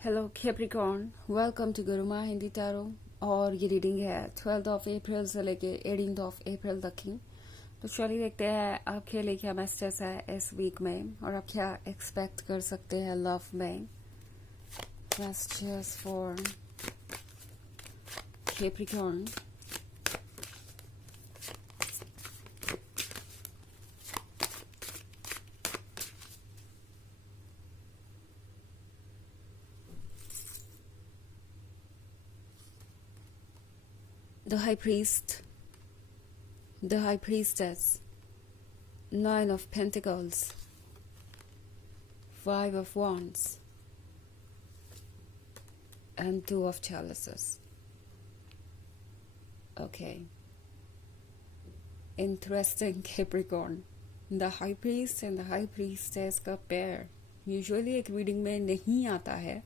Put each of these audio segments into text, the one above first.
Hello Capricorn, welcome to Guruma Hindi tarot. और ये reading है 12 अप्रैल से लेके 18 अप्रैल तक की। तो चलिए देखते हैं आपके लिए क्या मैसेज है इस वीक में और आप क्या एक्सपेक्ट कर सकते हैं लव में। Messages for Capricorn. The High Priest, the High Priestess, Nine of Pentacles, Five of Wands, and Two of Chalices. Okay. Interesting Capricorn. The High Priest and the High Priestess का pair usually एक reading में नहीं आता है,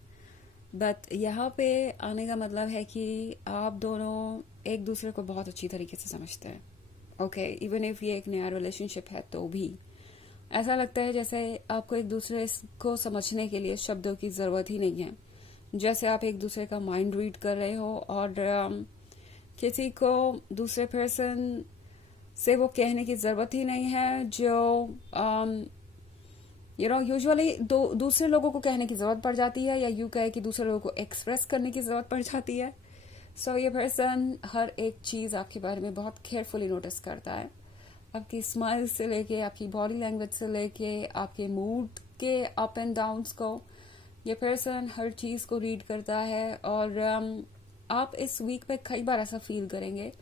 but यहाँ पे आने का मतलब है कि आप दोनों एक दूसरे को बहुत अच्छी तरीके से समझते हैं। ओके, इवन इफ ये एक नया रिलेशनशिप है तो भी ऐसा लगता है जैसे आपको एक दूसरे को समझने के लिए शब्दों की ज़रूरत ही नहीं है, जैसे आप एक दूसरे का माइंड रीड कर रहे हो और किसी को दूसरे पर्सन से वो कहने की ज़रूरत ही नहीं है जो यूजुअली दूसरे लोगों को कहने की ज़रूरत पड़ जाती है, या यूँ कहे कि दूसरे लोगों को एक्सप्रेस करने की ज़रूरत पड़ जाती है। सो ये पर्सन हर एक चीज़ आपके बारे में बहुत केयरफुली नोटिस करता है, आपकी स्माइल से लेके आपकी बॉडी लैंग्वेज से लेके आपके मूड के अप एंड डाउन्स को ये पर्सन हर चीज़ को रीड करता है। और आप इस वीक पे कई बार ऐसा फील करेंगे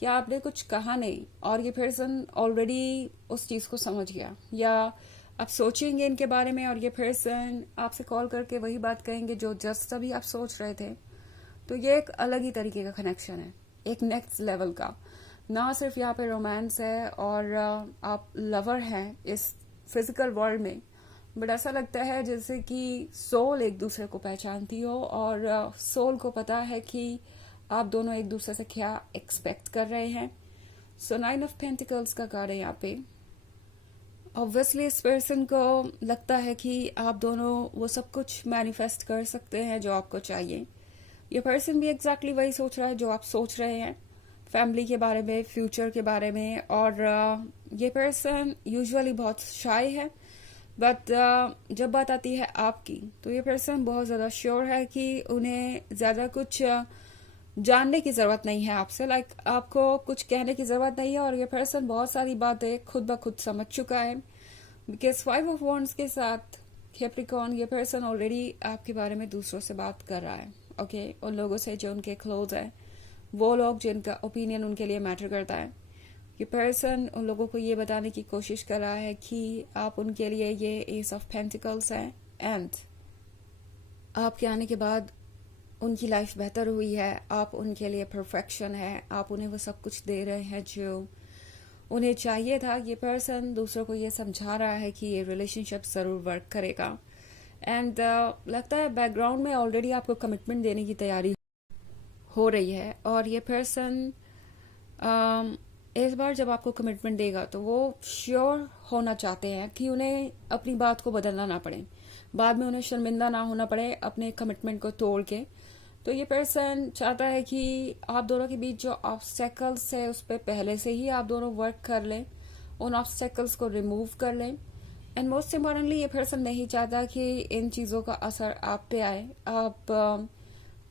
कि आपने कुछ कहा नहीं और ये पर्सन ऑलरेडी उस चीज़ को समझ गया, या आप सोचेंगे इनके बारे में और ये पर्सन आपसे कॉल करके वही बात कहेंगे जो जस्ट अभी आप सोच रहे थे। तो ये एक अलग ही तरीके का कनेक्शन है, एक नेक्स्ट लेवल का। ना सिर्फ यहाँ पे रोमांस है और आप लवर हैं इस फिजिकल वर्ल्ड में, बट ऐसा लगता है जैसे कि सोल एक दूसरे को पहचानती हो और सोल को पता है कि आप दोनों एक दूसरे से क्या एक्सपेक्ट कर रहे हैं। सो 9 ऑफ पेंटिकल्स का कार्ड है यहाँ पे। ऑब्वियसली इस पर्सन को लगता है कि आप दोनों वो सब कुछ मैनिफेस्ट कर सकते हैं जो आपको चाहिए। ये पर्सन भी एग्जैक्टली वही सोच रहा है जो आप सोच रहे हैं, फैमिली के बारे में, फ्यूचर के बारे में। और ये पर्सन यूजुअली बहुत शाय है, बट जब बात आती है आपकी तो ये पर्सन बहुत ज़्यादा श्योर है कि उन्हें ज़्यादा कुछ जानने की ज़रूरत नहीं है आपसे। लाइक आपको कुछ कहने की ज़रूरत नहीं है और ये पर्सन बहुत सारी बातें खुद ब खुद समझ चुका है। बिकॉज 5 ऑफ वॉन्ड्स के साथ कैप्रिकॉर्न ये पर्सन ऑलरेडी आपके बारे में दूसरों से बात कर रहा है। ओके, उन लोगों से जो उनके क्लोज है, वो लोग जिनका ओपिनियन उनके लिए मैटर करता है। ये पर्सन उन लोगों को ये बताने की कोशिश कर रहा है कि आप उनके लिए ये एस ऑफ पेंटिकल्स है एंड आपके आने के बाद उनकी लाइफ बेहतर हुई है, आप उनके लिए परफेक्शन है, आप उन्हें वो सब कुछ दे रहे हैं जो उन्हें चाहिए था। ये पर्सन दूसरों को ये समझा रहा है कि ये रिलेशनशिप ज़रूर वर्क करेगा एंड लगता है बैकग्राउंड में ऑलरेडी आपको कमिटमेंट देने की तैयारी हो रही है। और ये पर्सन इस बार जब आपको कमिटमेंट देगा तो वो श्योर होना चाहते हैं कि उन्हें अपनी बात को बदलना ना पड़े, बाद में उन्हें शर्मिंदा ना होना पड़े अपने कमिटमेंट को तोड़ के। तो ये पर्सन चाहता है कि आप दोनों के बीच जो ऑब्स्टेकल्स है उस पर पहले से ही आप दोनों वर्क कर लें, उन ऑब्स्टेकल्स को रिमूव कर लें। एंड मोस्ट इम्पॉर्टेंटली ये पर्सन नहीं चाहता कि इन चीज़ों का असर आप पे आए, आप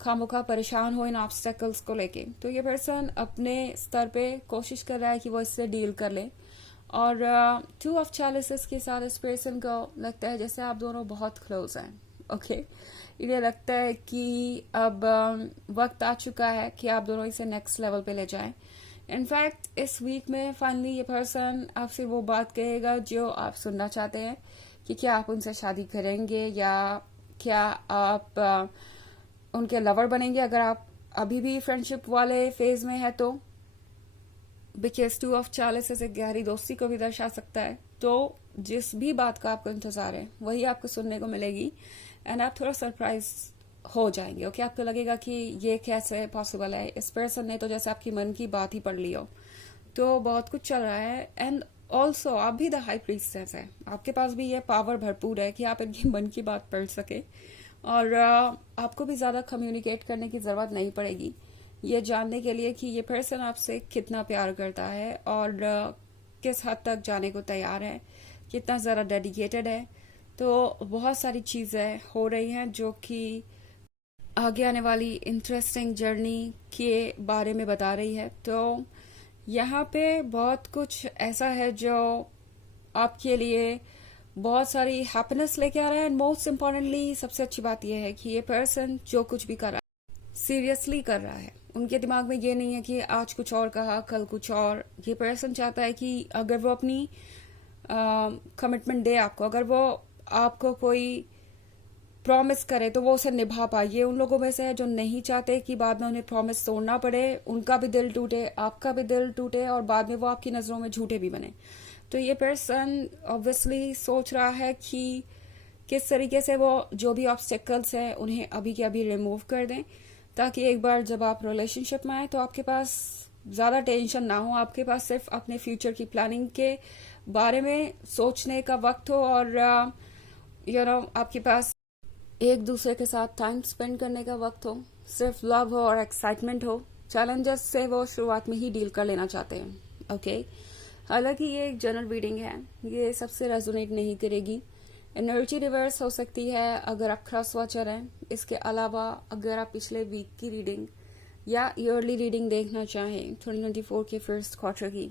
खामोखा परेशान हो इन ऑब्स्टेकल्स को लेके। तो ये पर्सन अपने स्तर पे कोशिश कर रहा है कि वो इससे डील कर ले। और 2 ऑफ चैलिसेस के साथ इस पर्सन को लगता है जैसे आप दोनों बहुत क्लोज हैं। ओके, इन्हें लगता है कि अब वक्त आ चुका है कि आप दोनों इसे नेक्स्ट लेवल पे ले जाएं। इनफैक्ट इस वीक में फाइनली ये पर्सन आपसे वो बात कहेगा जो आप सुनना चाहते हैं कि क्या आप उनसे शादी करेंगे या क्या आप उनके लवर बनेंगे अगर आप अभी भी फ्रेंडशिप वाले फेज में है तो। बिकॉज 2 ऑफ चैलिसेस एक गहरी दोस्ती को भी दर्शा सकता है। तो जिस भी बात का आपको इंतजार है वही आपको सुनने को मिलेगी एंड आप थोड़ा सरप्राइज हो जाएंगे। ओके, आपको लगेगा कि ये कैसे पॉसिबल है, इस पर्सन ने तो जैसे आपकी मन की बात ही पढ़ ली हो। तो बहुत कुछ चल रहा है एंड ऑल्सो आप भी द हाई प्रीस्टेस है, आपके पास भी ये पावर भरपूर है कि आप इनकी मन की बात पढ़ सके और आपको भी ज़्यादा कम्युनिकेट करने की ज़रूरत नहीं पड़ेगी ये जानने के लिए कि ये पर्सन आपसे कितना प्यार करता है और किस हद तक जाने को तैयार है, कितना ज़्यादा डेडिकेटेड है। तो बहुत सारी चीज़ें हो रही हैं जो कि आगे आने वाली इंटरेस्टिंग जर्नी के बारे में बता रही है। तो यहाँ पे बहुत कुछ ऐसा है जो आपके लिए बहुत सारी हैप्पीनेस लेके आ रहा है। एंड मोस्ट इम्पॉर्टेंटली सबसे अच्छी बात यह है कि ये पर्सन जो कुछ भी कर रहा है सीरियसली कर रहा है। उनके दिमाग में ये नहीं है कि आज कुछ और कहा कल कुछ और। ये पर्सन चाहता है कि अगर वो अपनी कमिटमेंट दे आपको, अगर वो आपको कोई प्रॉमिस करे तो वो उसे निभा पाए। ये उन लोगों में से है जो नहीं चाहते कि बाद में उन्हें प्रॉमिस तोड़ना पड़े, उनका भी दिल टूटे, आपका भी दिल टूटे और बाद में वो आपकी नजरों में झूठे भी बने। तो ये पर्सन ऑब्वियसली सोच रहा है कि किस तरीके से वो जो भी ऑब्स्टेकल्स हैं उन्हें अभी के अभी रिमूव कर दें, ताकि एक बार जब आप रिलेशनशिप में आए तो आपके पास ज़्यादा टेंशन ना हो, आपके पास सिर्फ अपने फ्यूचर की प्लानिंग के बारे में सोचने का वक्त हो और आपके पास एक दूसरे के साथ टाइम स्पेंड करने का वक्त हो, सिर्फ लव हो और एक्साइटमेंट हो। चैलेंजेस से वो शुरुआत में ही डील कर लेना चाहते हैं। ओके, हालांकि ये एक जनरल रीडिंग है, ये सबसे रेजोनेट नहीं करेगी। एनर्जी रिवर्स हो सकती है अगर आप क्रॉस वॉचर हैं। इसके अलावा अगर आप पिछले वीक की रीडिंग या ईयरली रीडिंग देखना चाहें 2024 के फर्स्ट क्वार्टर की,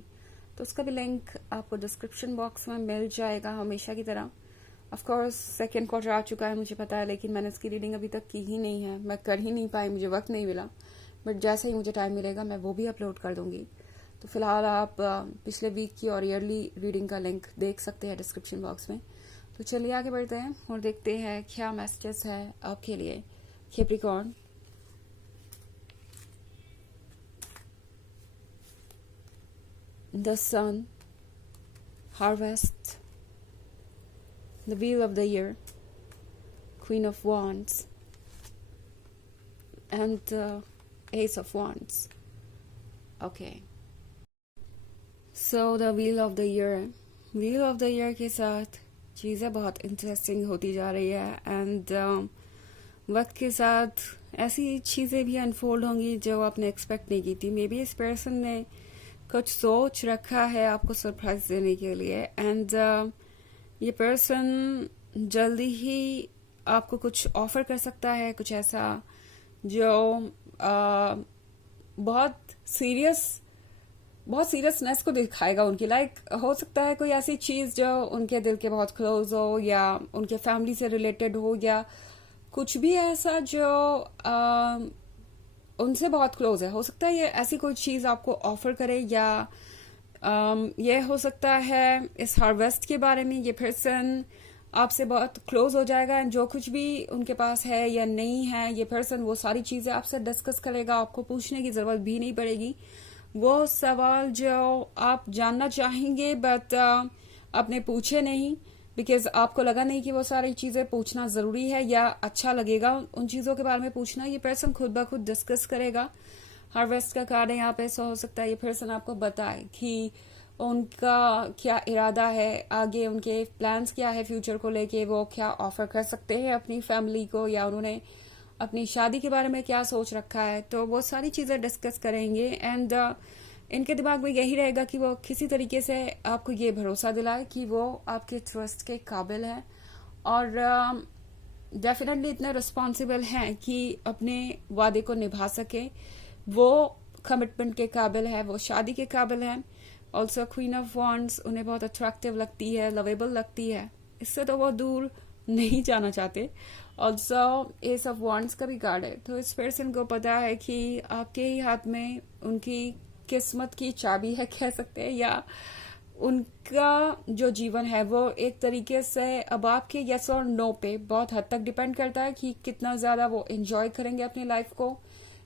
तो उसका भी लिंक आपको डिस्क्रिप्शन बॉक्स में मिल जाएगा हमेशा की तरह। ऑफ कोर्स सेकेंड क्वार्टर आ चुका है मुझे पता है, लेकिन मैंने इसकी रीडिंग अभी तक की ही नहीं है, मैं कर ही नहीं पाई, मुझे वक्त नहीं मिला। बट जैसे ही मुझे टाइम मिलेगा मैं वो भी अपलोड कर दूंगी। तो फिलहाल आप पिछले वीक की और ईयरली रीडिंग का लिंक देख सकते हैं डिस्क्रिप्शन बॉक्स में। तो चलिए आगे बढ़ते हैं और देखते हैं क्या मैसेजेस है आपके लिए Capricorn. The sun, harvest, the wheel of the year, Queen of Wands, and the Ace of Wands. Okay. So the wheel of the year के साथ चीज़ें बहुत इंटरेस्टिंग होती जा रही है एंड वक्त के साथ ऐसी चीज़ें भी अनफोल्ड होंगी जो आपने एक्सपेक्ट नहीं की थी। मे बी इस पर्सन ने कुछ सोच रखा है आपको सरप्राइज देने के लिए एंड ये पर्सन जल्दी ही आपको कुछ ऑफर कर सकता है, कुछ ऐसा जो बहुत सीरियसनेस को दिखाएगा उनकी। लाइक हो सकता है कोई ऐसी चीज जो उनके दिल के बहुत क्लोज हो या उनके फैमिली से रिलेटेड हो या कुछ भी ऐसा जो उनसे बहुत क्लोज है। हो सकता है ये ऐसी कोई चीज आपको ऑफर करे या ये हो सकता है इस हार्वेस्ट के बारे में ये पर्सन आपसे बहुत क्लोज हो जाएगा एंड जो कुछ भी उनके पास है या नहीं है ये पर्सन वो सारी चीजें आपसे डिस्कस करेगा। आपको पूछने की जरूरत भी नहीं पड़ेगी। वो सवाल जो आप जानना चाहेंगे बट आपने पूछे नहीं बिकॉज आपको लगा नहीं कि वो सारी चीजें पूछना जरूरी है या अच्छा लगेगा उन चीजों के बारे में पूछना, ये पर्सन खुद ब खुद डिस्कस करेगा। हार्वेस्ट का कार्ड है यहाँ पे, सो हो सकता है ये पर्सन आपको बताए कि उनका क्या इरादा है आगे, उनके प्लान्स क्या है फ्यूचर को लेके, वो क्या ऑफर कर सकते हैं अपनी फैमिली को या उन्होंने अपनी शादी के बारे में क्या सोच रखा है। तो वो सारी चीजें डिस्कस करेंगे एंड इनके दिमाग में यही रहेगा कि वो किसी तरीके से आपको ये भरोसा दिलाए कि वो आपके ट्रस्ट के काबिल है और डेफिनेटली इतने रिस्पॉन्सिबल हैं कि अपने वादे को निभा सके। वो कमिटमेंट के काबिल है, वो शादी के काबिल है। ऑल्सो क्वीन ऑफ वॉन्ड्स उन्हें बहुत अट्रैक्टिव लगती है, लवेबल लगती है, इससे तो वो दूर नहीं जाना चाहते। ऑल्सो एस ऑफ वॉन्ड्स का भी कार्ड है, तो इस पर्सन को पता है कि आपके ही हाथ में उनकी किस्मत की चाबी है कह सकते हैं, या उनका जो जीवन है वो एक तरीके से अब आपके यस और नो पे बहुत हद तक डिपेंड करता है कि कितना ज्यादा वो एंजॉय करेंगे अपनी लाइफ को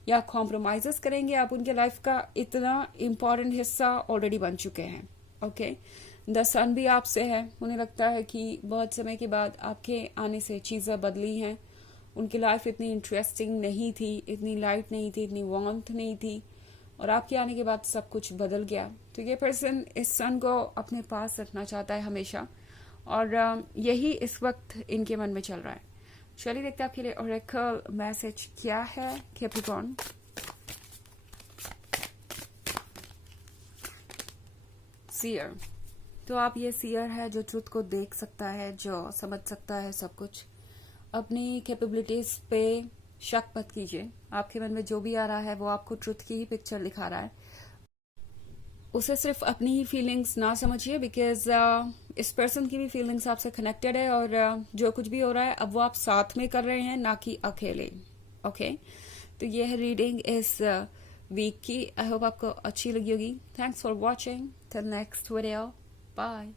या कॉम्प्रोमाइजेस करेंगे। आप उनके लाइफ का इतना इम्पोर्टेंट हिस्सा ऑलरेडी बन चुके हैं। ओके, द सन भी आपसे है, उन्हें लगता है कि बहुत समय के बाद आपके आने से चीजें बदली हैं। उनकी लाइफ इतनी इंटरेस्टिंग नहीं थी, इतनी लाइट नहीं थी, इतनी वार्मथ नहीं थी और आपके आने के बाद सब कुछ बदल गया। तो ये पर्सन इस सन को अपने पास रखना चाहता है हमेशा और यही इस वक्त इनके मन में चल रहा है। चलिए देखते हैं आपके लिए ओरेकल मैसेज क्या है कैप्रिकॉर्न। सीयर, तो आप ये सीयर है जो ट्रुथ को देख सकता है, जो समझ सकता है सब कुछ। अपनी कैपेबिलिटीज पे शक मत कीजिए। आपके मन में जो भी आ रहा है वो आपको ट्रुथ की ही पिक्चर दिखा रहा है। उसे सिर्फ अपनी ही फीलिंग्स ना समझिए, बिकॉज इस पर्सन की भी फीलिंग्स आपसे कनेक्टेड है, और जो कुछ भी हो रहा है अब वो आप साथ में कर रहे हैं, ना कि अकेले। ओके, तो ये है रीडिंग इस वीक की। आई होप आपको अच्छी लगी होगी। Thanks for watching. Till next video, bye.